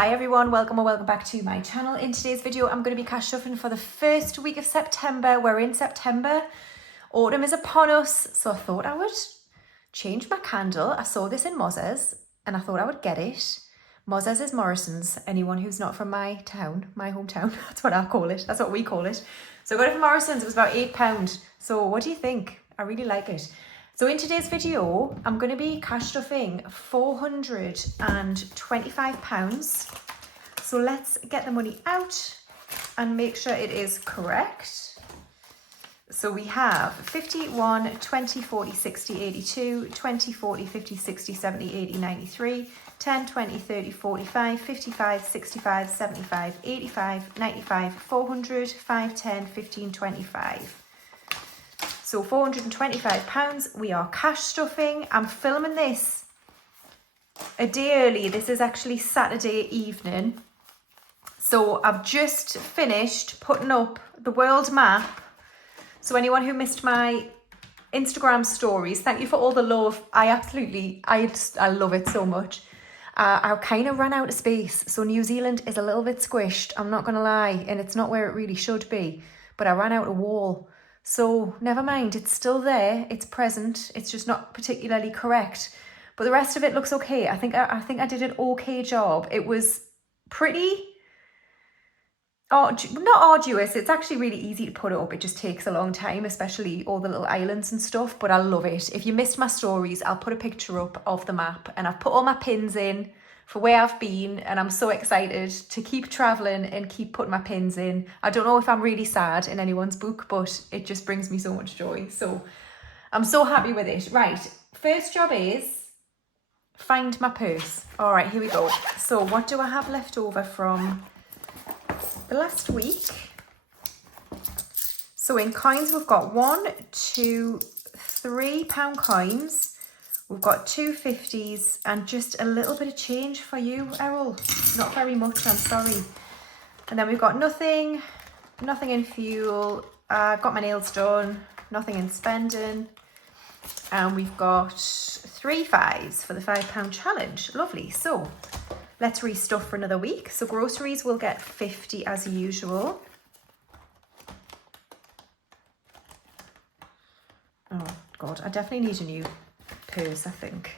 Hi everyone, welcome or welcome back to my channel. In today's video, I'm going to be cash stuffing for the first week of September. We're in September. Autumn is upon us, so I thought I would change my candle. I saw this in Moz's and I thought I would get it. Moz's is Morrison's. Anyone who's not from my town, my hometown, that's what I call it. That's what we call it. So I got it from Morrison's. It was about £8. So what do you think? I really like it. So in today's video, I'm going to be cash stuffing £425. So let's get the money out and make sure it is correct. So we have 50, 1, 20, 40, 60, 82, 20, 40, 50, 60, 70, 80, 93, 10, 20, 30, 45, 55, 65, 75, 85, 95, 400, 5, 10, 15, 25. So £425 we are cash stuffing. I'm filming this a day early. This is actually Saturday evening. So I've just finished putting up the world map. So anyone who missed my Instagram stories, thank you for all the love. I love it so much. I kind of ran out of space. So New Zealand is a little bit squished, I'm not going to lie. And it's not where it really should be. But I ran out of wall. So never mind, it's still there, it's present, it's just not particularly correct. But the rest of it looks okay. I think I did an okay job. It was pretty, not arduous, it's actually really easy to put it up. It just takes a long time, especially all the little islands and stuff, but I love it. If you missed my stories, I'll put a picture up of the map and I've put all my pins in for where I've been, and I'm so excited to keep traveling and keep putting my pins in. I don't know if I'm really sad in anyone's book, but it just brings me so much joy. So I'm so happy with it. Right, first job is find my purse. All right, here we go. So what do I have left over from the last week? So in coins, we've got 1, 2, 3 pound coins. We've got 2 50s and just a little bit of change for you, Errol. Not very much, I'm sorry. And then we've got nothing in fuel. Got my nails done, nothing in spending. And we've got 3 5s for the £5 challenge. Lovely. So let's restuff for another week. So groceries will get 50 as usual. Oh God, I definitely need a new purse, I think.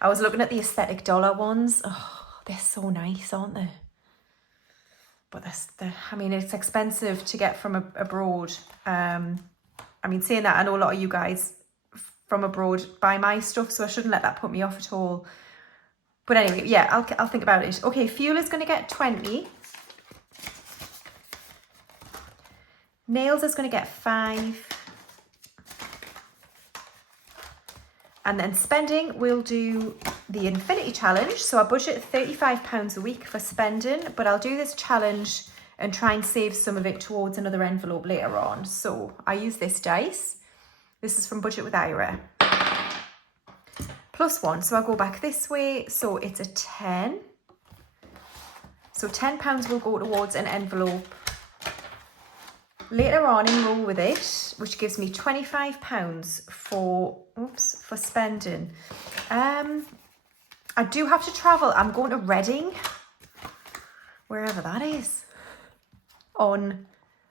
I was looking at the aesthetic dollar ones. Oh, they're so nice, aren't they? But I mean, it's expensive to get from abroad. I mean, saying that, I know a lot of you guys from abroad buy my stuff, so I shouldn't let that put me off at all. But anyway, yeah, I'll think about it. Okay, fuel is going to get 20. Nails is going to get 5. And then spending, we'll do the Infinity Challenge. So I budget £35 a week for spending, but I'll do this challenge and try and save some of it towards another envelope later on. So I use this dice. This is from Budget with Ira. +1, so I'll go back this way. So it's a 10. So £10 will go towards an envelope later on in Roll With It, which gives me £25 for spending. I do have to travel. I'm going to Reading, wherever that is, on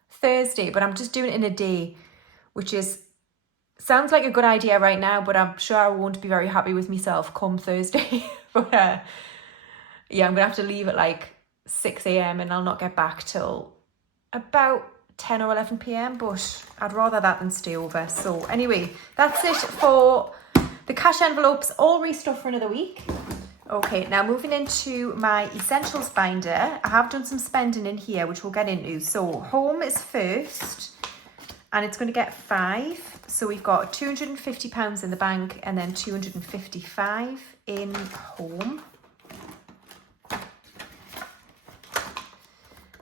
Thursday, but I'm just doing it in a day, which sounds like a good idea right now, but I'm sure I won't be very happy with myself come Thursday. But yeah, I'm gonna have to leave at like 6 a.m. and I'll not get back till about 10 or 11 p.m, but I'd rather that than stay over. So anyway, that's it for the cash envelopes, all restuffed for another week. Okay, now moving into my essentials binder. I have done some spending in here, which we'll get into. So home is first, and it's going to get 5. So we've got £250 in the bank and then 255 in home.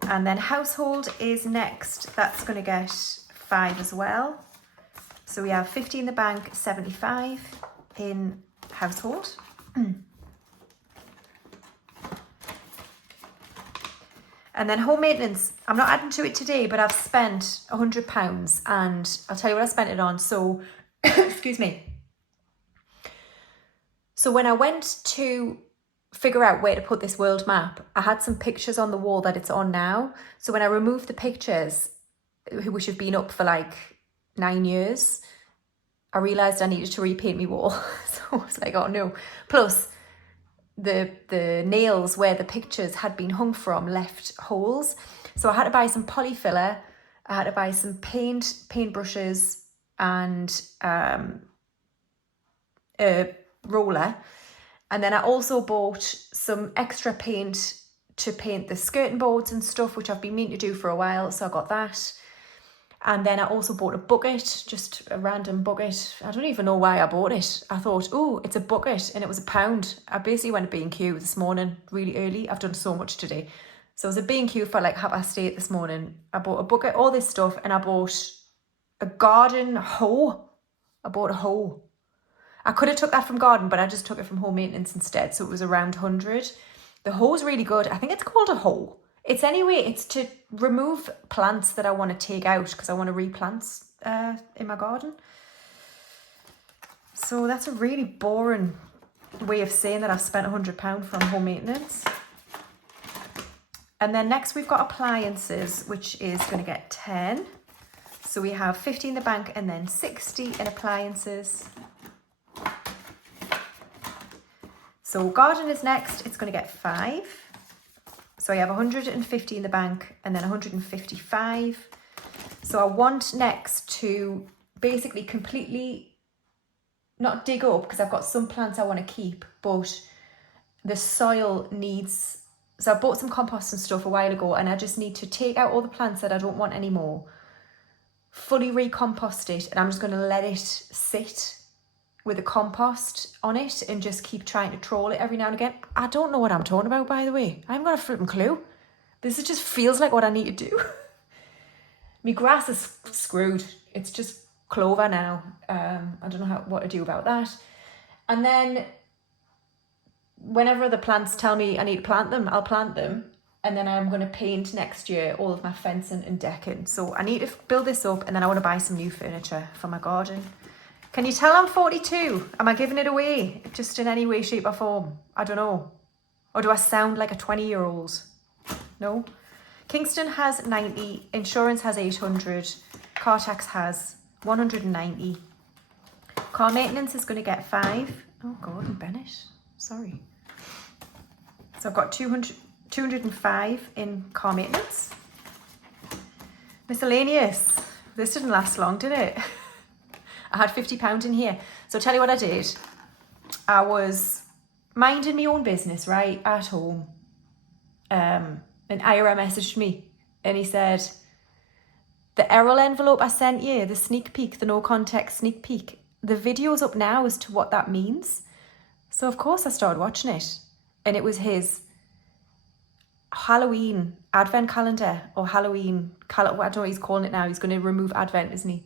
And then household is next. That's going to get 5 as well. So we have 50 in the bank, 75 in household. And then home maintenance, I'm not adding to it today, but I've spent £100 and I'll tell you what I spent it on. So, excuse me. So when I went to figure out where to put this world map. I had some pictures on the wall that it's on now. So when I removed the pictures, which have been up for like 9 years, I realised I needed to repaint my wall. So I was like, oh no. Plus, the nails where the pictures had been hung from left holes. So I had to buy some polyfiller. I had to buy some paint brushes, and a roller. And then I also bought some extra paint to paint the skirting boards and stuff, which I've been meaning to do for a while. So I got that. And then I also bought a bucket, just a random bucket. I don't even know why I bought it. I thought, oh, it's a bucket, and it was £1. I basically went to B&Q this morning really early. I've done so much today. So I was at B&Q for like 8:30 this morning. I bought a bucket, all this stuff, and I bought a garden hoe. I bought a hoe. I could have took that from garden, but I just took it from home maintenance instead. So it was around 100. The hoe's really good. I think it's called a hoe. It's to remove plants that I want to take out because I want to replant in my garden. So that's a really boring way of saying that I've spent £100 from home maintenance. And then next we've got appliances, which is going to get 10. So we have 50 in the bank and then 60 in appliances. So garden is next, it's going to get 5. So I have 150 in the bank and then 155. So I want next to basically completely not dig up, because I've got some plants I want to keep, but the soil needs, so I bought some compost and stuff a while ago, and I just need to take out all the plants that I don't want anymore, fully recompost it, and I'm just going to let it sit with the compost on it and just keep trying to troll it every now and again. I don't know what I'm talking about, by the way. I haven't got a flipping clue. This just feels like what I need to do. My grass is screwed. It's just clover now. I don't know what to do about that. And then whenever the plants tell me I need to plant them, I'll plant them. And then I'm going to paint next year all of my fencing and decking. So I need to build this up, and then I want to buy some new furniture for my garden. Can you tell I'm 42? Am I giving it away just in any way, shape or form? I don't know. Or do I sound like a 20-year-old? No. Kingston has 90. Insurance has 800. Car tax has 190. Car maintenance is going to get 5. Oh, Gordon Bennett. Sorry. So I've got 205 in car maintenance. Miscellaneous. This didn't last long, did it? I had £50 in here. So I'll tell you what I did. I was minding my own business, right, at home. And Ira messaged me and he said, the Errol envelope I sent you, the sneak peek, the no context sneak peek, the video's up now as to what that means. So of course I started watching it, and it was his Halloween advent calendar, or Halloween, I don't know what he's calling it now. He's going to remove advent, isn't he?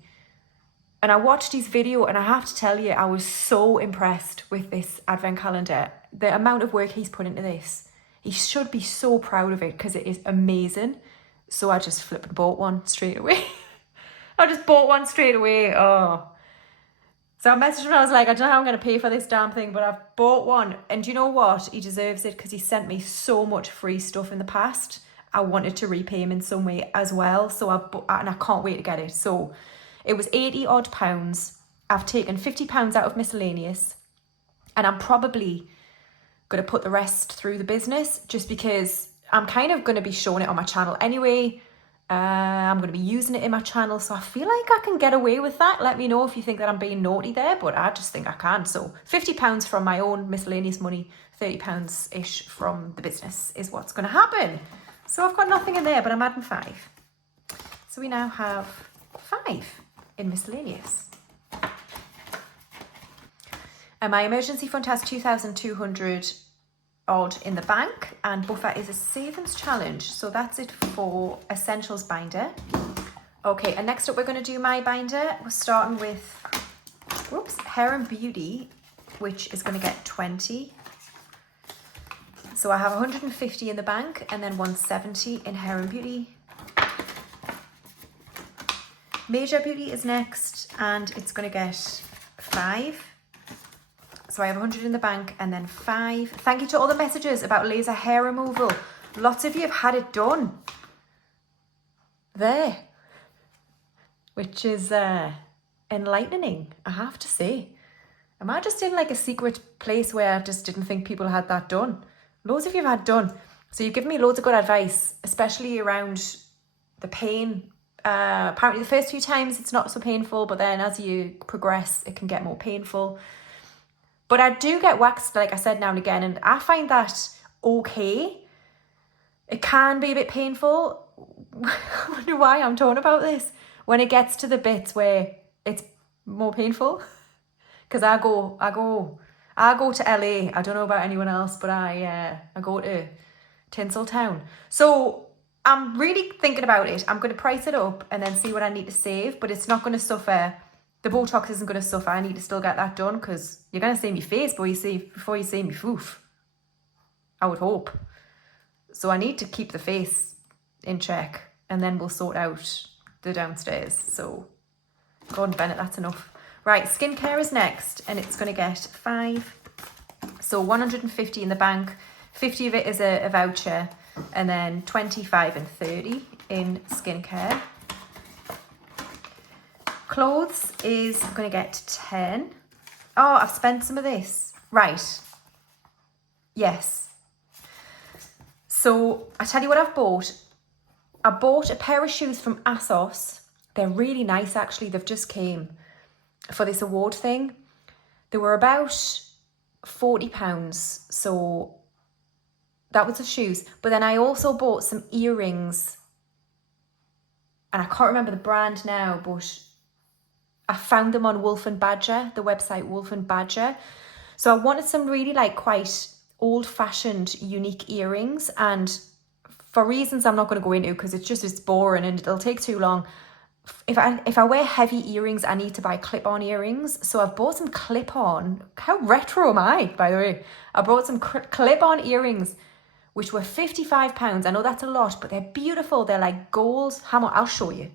And I watched his video, and I have to tell you, I was so impressed with this advent calendar. The amount of work he's put into this. He should be so proud of it because it is amazing. So I just flipped bought one straight away. I just bought one straight away. Oh. So I messaged him and I was like, I don't know how I'm going to pay for this damn thing, but I've bought one. And you know what? He deserves it because he sent me so much free stuff in the past. I wanted to repay him in some way as well. So and I can't wait to get it. So it was £80 odd. I've taken £50 out of miscellaneous, and I'm probably going to put the rest through the business just because I'm kind of going to be showing it on my channel anyway. I'm going to be using it in my channel, so I feel like I can get away with that. Let me know if you think that I'm being naughty there, but I just think I can. So £50 from my own miscellaneous money, £30-ish from the business is what's going to happen. So I've got nothing in there, but I'm adding 5. So we now have 5 in miscellaneous. And my emergency fund has 2,200 odd in the bank, and buffer is a savings challenge. So that's it for essentials binder. Okay, and next up we're going to do my binder. We're starting with Hair and Beauty, which is going to get 20. So I have 150 in the bank and then 170 in Hair and Beauty. Major Beauty is next, and it's going to get 5. So I have 100 in the bank and then 5. Thank you to all the messages about laser hair removal. Lots of you have had it done. There. Which is enlightening, I have to say. Am I just in like a secret place where I just didn't think people had that done? Loads of you have had done. So you've given me loads of good advice, especially around the pain. Apparently the first few times it's not so painful, but then as you progress, it can get more painful. But I do get waxed, like I said, now and again, and I find that okay. It can be a bit painful. I wonder why I'm talking about this. When it gets to the bits where it's more painful. Because I go to LA. I don't know about anyone else, but I go to Tinseltown. So I'm really thinking about it. I'm going to price it up and then see what I need to save, but it's not going to suffer. The Botox isn't going to suffer. I need to still get that done because you're going to see my face before you see me foof. I would hope. So I need to keep the face in check and then we'll sort out the downstairs. So Gordon Bennett, that's enough. Right, skincare is next and it's going to get 5. So 150 in the bank. 50 of it is a voucher and then 25 and 30 in skincare. Clothes is going to get 10. Oh, I've spent some of this. Right. Yes. So I tell you what I've bought. I bought a pair of shoes from ASOS. They're really nice actually. They've just came for this award thing. They were about £40. So that was the shoes. But then I also bought some earrings. And I can't remember the brand now, but I found them on Wolf and Badger, the website Wolf and Badger. So I wanted some really like quite old-fashioned, unique earrings. And for reasons I'm not going to go into because it's boring and it'll take too long. If I wear heavy earrings, I need to buy clip-on earrings. So I've bought some clip-on. How retro am I, by the way? I bought some clip-on earrings, which were £55. I know that's a lot, but they're beautiful. They're like gold. I'll show you.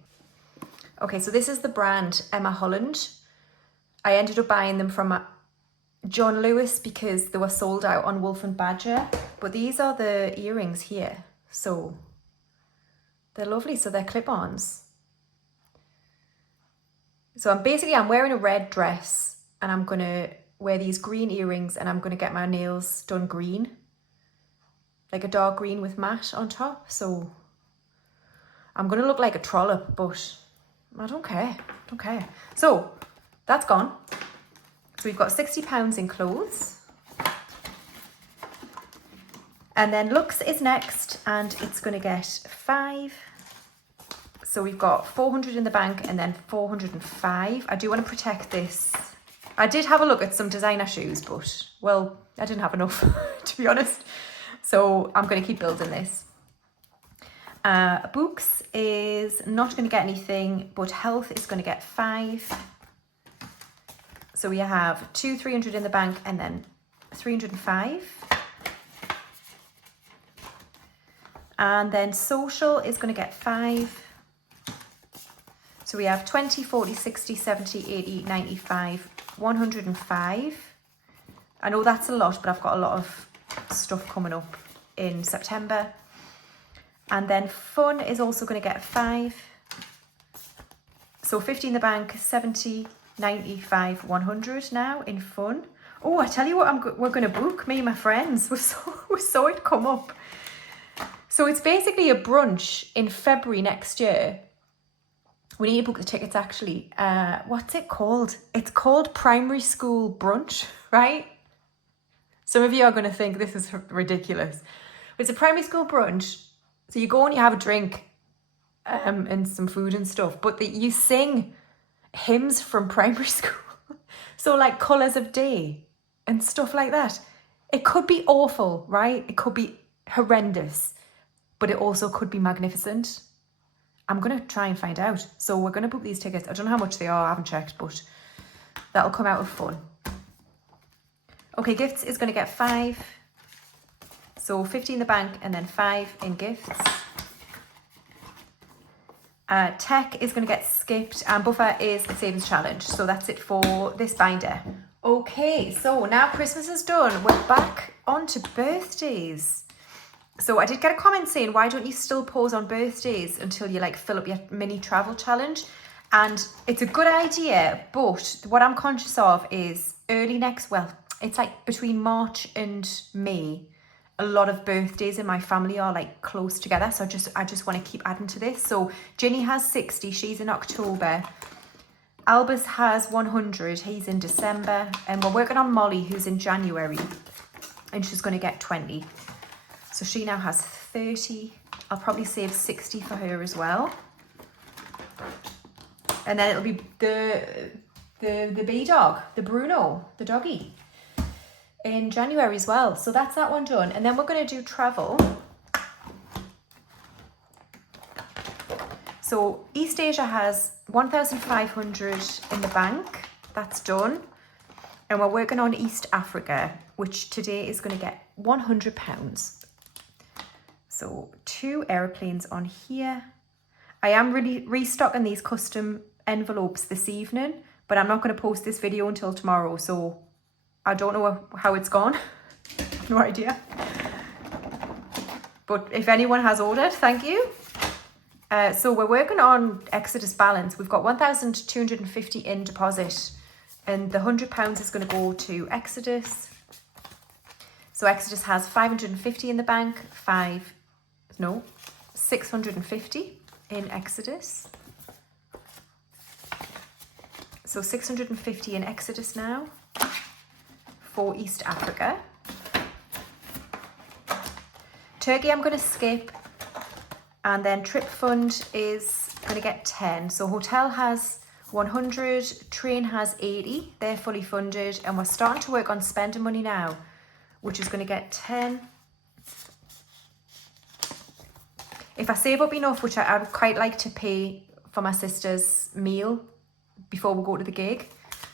Okay, so this is the brand Emma Holland. I ended up buying them from John Lewis because they were sold out on Wolf and Badger. But these are the earrings here. So they're lovely. So they're clip-ons. So I'm wearing a red dress and I'm going to wear these green earrings and I'm going to get my nails done green. Like a dark green with matte on top. So I'm going to look like a trollop, but I don't care. So that's gone. So we've got £60 in clothes. And then looks is next and it's going to get 5. So we've got 400 in the bank and then 405. I do want to protect this. I did have a look at some designer shoes, but, well, I didn't have enough, to be honest. So I'm going to keep building this. Books is not going to get anything, but health is going to get 5. So we have 300 in the bank and then 305. And then social is going to get 5. So we have 20, 40, 60, 70, 80, 95, 105. I know that's a lot, but I've got a lot of stuff coming up in September. And then fun is also going to get 5. So 50 in the bank, 70, 95, 100 now in fun. Oh, I tell you what, we're going to book, me and my friends. We saw it come up. So it's basically a brunch in February next year. We need to book the tickets actually. What's it called? It's called Primary School Brunch, right? Some of you are going to think this is ridiculous. It's a primary school brunch. So you go and you have a drink and some food and stuff. But you sing hymns from primary school. So like Colours of Day and stuff like that. It could be awful, right? It could be horrendous. But it also could be magnificent. I'm going to try and find out. So we're going to book these tickets. I don't know how much they are. I haven't checked, but that'll come out of fun. Okay, gifts is going to get 5. So 50 in the bank and then 5 in gifts. Tech is going to get skipped and buffer is a savings challenge. So that's it for this binder. Okay, so now Christmas is done. We're back onto birthdays. So I did get a comment saying, why don't you still pause on birthdays until you like fill up your mini travel challenge? And it's a good idea, but what I'm conscious of is it's like between March and May, a lot of birthdays in my family are like close together. So I just want to keep adding to this. So Ginny has 60, she's in October. Albus has 100, he's in December. And we're working on Molly, who's in January, and she's going to get 20. So she now has 30. I'll probably save 60 for her as well. And then it'll be the bee dog, the Bruno, the doggy, in January as well. So that's that one done. And then we're going to do travel. So East Asia has 1,500 in the bank. That's done. And we're working on East Africa, which today is going to get £100. So 2 airplanes on here. I am really restocking these custom envelopes this evening, but I'm not going to post this video until tomorrow. So I don't know how it's gone. I have no idea. But if anyone has ordered, thank you. So we're working on Exodus balance. We've got 1,250 in deposit, and the £100 is going to go to Exodus. So Exodus has 550 in the bank, 650 in Exodus. So 650 in Exodus now for East Africa. Turkey I'm going to skip, and then trip fund is going to get 10. So hotel has 100, train has 80, they're fully funded, and we're starting to work on spending money now, which is going to get 10. If I save up enough, which I would quite like to pay for my sister's meal before we go to the gig,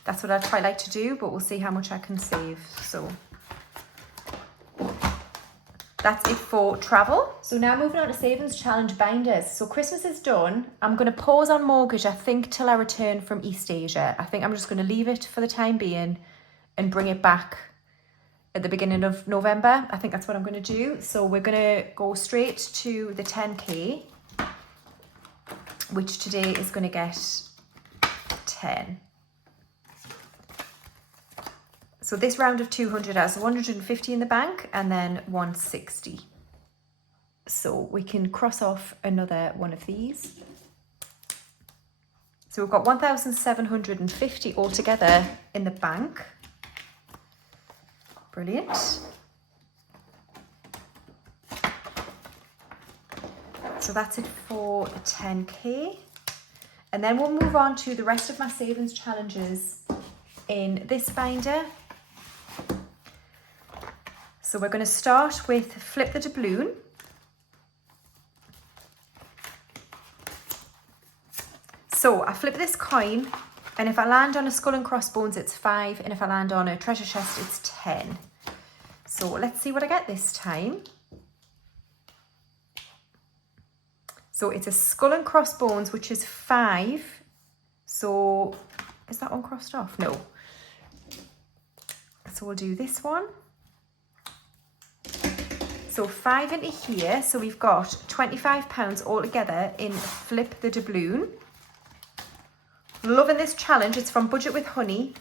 that's what I'd quite like to do, but we'll see how much I can save. So that's it for travel. So now moving on to savings challenge binders. So Christmas is done. I'm going to pause on mortgage, I think, till I return from East Asia. I think I'm just going to leave it for the time being and bring it back at the beginning of November. I think that's what I'm going to do. So we're going to go straight to the 10k, which today is going to get 10. So this round of 200 has 150 in the bank and then 160. So we can cross off another one of these. So we've got 1,750 altogether in the bank. Brilliant. So that's it for 10k. And then we'll move on to the rest of my savings challenges in this binder. So we're going to start with flip the doubloon. So I flip this coin, and if I land on a skull and crossbones, it's 5, and if I land on a treasure chest, it's 10. So let's see what I get this time. So it's a skull and crossbones, which is 5. So is that one crossed off? No. So we'll do this one. So 5 into here. So we've got £25 altogether in flip the doubloon. Loving this challenge. It's from Budget with Honey.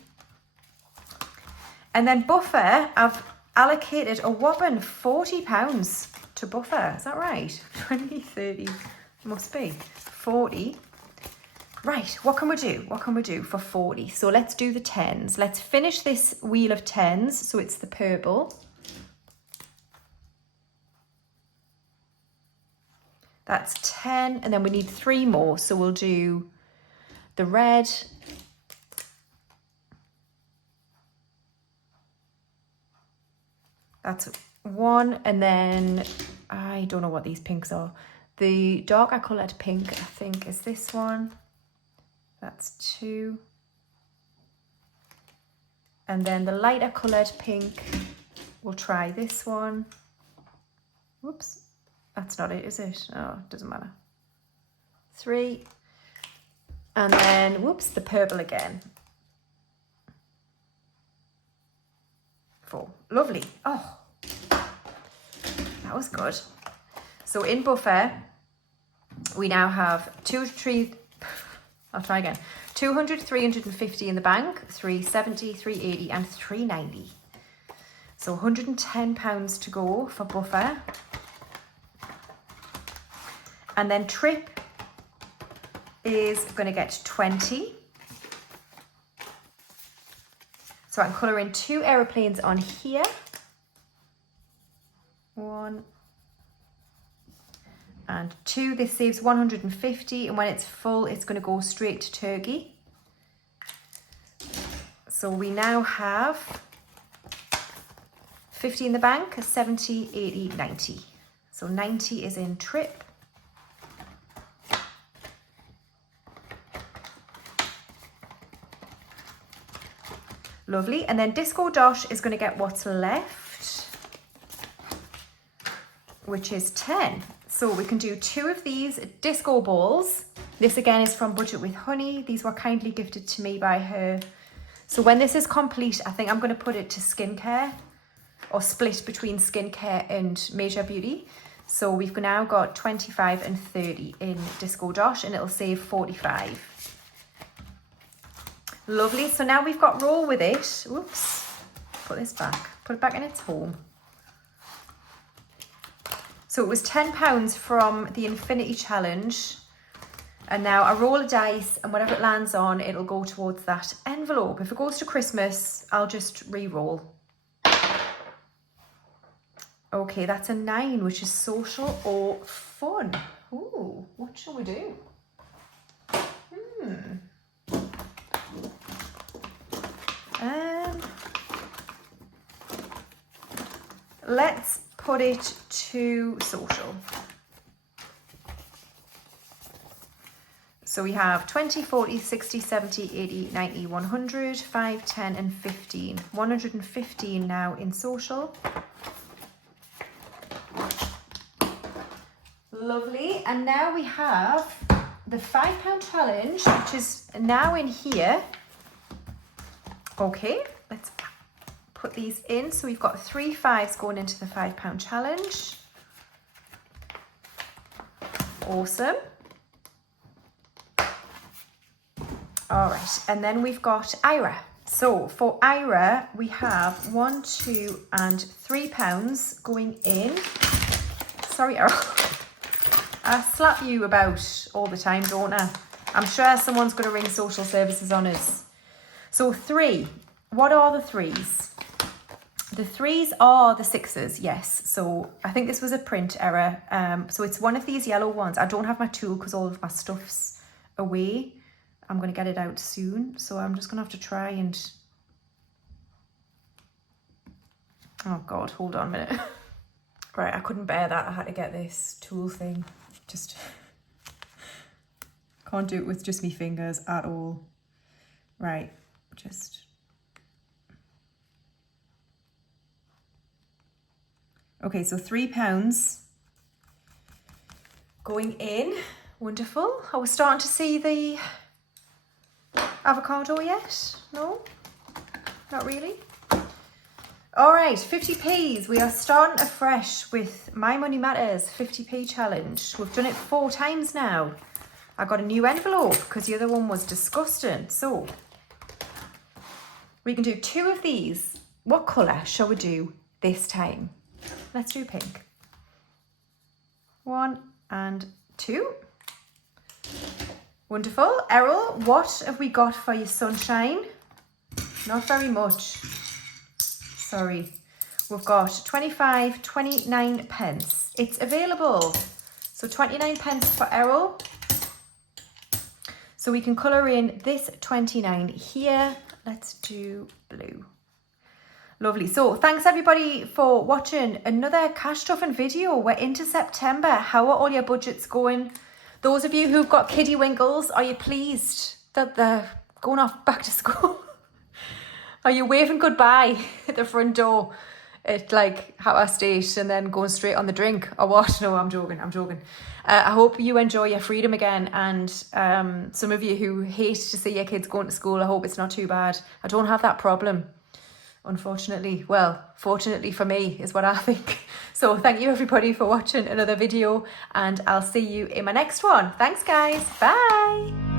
And then buffer, I've allocated a whopping £40 to buffer. Is that right? 20, 30, must be 40. Right, what can we do? What can we do for 40? So let's do the 10s. Let's finish this wheel of 10s. So it's the purple. That's 10. And then we need 3 more. So we'll do the red. That's 1. And then I don't know what these pinks are. The darker coloured pink, I think, is this one. That's 2. And then the lighter coloured pink, we'll try this one. Whoops, that's not it, is it? Oh, it doesn't matter. 3. And then, whoops, the purple again. 4. Lovely. Oh, that was good. So in buffer, we now have 200, 350 in the bank, 370, 380 and 390. So £110 to go for buffer. And then trip is going to get 20. So I can colour in 2 aeroplanes on here. 1 and 2. This saves 150, and when it's full, it's going to go straight to Turkey. So we now have 50 in the bank, 70, 80, 90. So 90 is in trip. Lovely. And then Disco Dosh is going to get what's left, which is 10. So we can do 2 of these disco balls. This again is from Budget with Honey. These were kindly gifted to me by her. So when this is complete, I think I'm going to put it to skincare, or split between skincare and Major Beauty. So we've now got 25 and 30 in Disco Dosh, and it'll save 45. Lovely. So now we've got Roll With It. Oops. Put this back. Put it back in its home. So it was £10 from the Infinity Challenge. And now I roll a dice, and whatever it lands on, it'll go towards that envelope. If it goes to Christmas, I'll just re-roll. Okay, that's a 9, which is social or fun. Ooh, what shall we do? Let's put it to social. So we have 20, 40, 60, 70, 80, 90, 100, 5, 10 and 15. 115 now in social. Lovely. And now we have the £5 challenge, which is now in here. Okay, let's put these in. So we've got 3 5s going into the £5 challenge. Awesome. All right, and then we've got Ira. So for Ira, we have 1, 2 and £3 going in. Sorry, Ira. I slap you about all the time, don't I? I'm sure someone's going to ring social services on us. So 3, what are the 3s? The 3s are the 6s, yes. So I think this was a print error. So it's one of these yellow ones. I don't have my tool because all of my stuff's away. I'm going to get it out soon. So I'm just going to have to try and... Oh God, hold on a minute. Right, I couldn't bear that. I had to get this tool thing. Just can't do it with just me fingers at all. Right, just... Okay, so £3 going in. Wonderful. Are we starting to see the avocado yet? No? Not really? All right, 50p's. We are starting afresh with My Money Matters 50p challenge. We've done it 4 times now. I got a new envelope because the other one was disgusting. So we can do 2 of these. What colour shall we do this time? Let's do pink. 1 and 2. Wonderful. Errol, what have we got for your sunshine? Not very much. Sorry. We've got 25, 29 pence. It's available. So 29 pence for Errol. So we can colour in this 29 here. Let's do blue. Lovely. So thanks everybody for watching another cash stuffing video. We're into September. How are all your budgets going? Those of you who've got kiddie winkles, are you pleased that they're going off back to school? Are you waving goodbye at the front door at like 8:30 and then going straight on the drink or what? No, I'm joking. I hope you enjoy your freedom again, and some of you who hate to see your kids going to school, I hope it's not too bad. I don't have that problem. unfortunately, well, fortunately for me is what I think. So thank you everybody for watching another video, and I'll see you in my next one. Thanks guys, bye.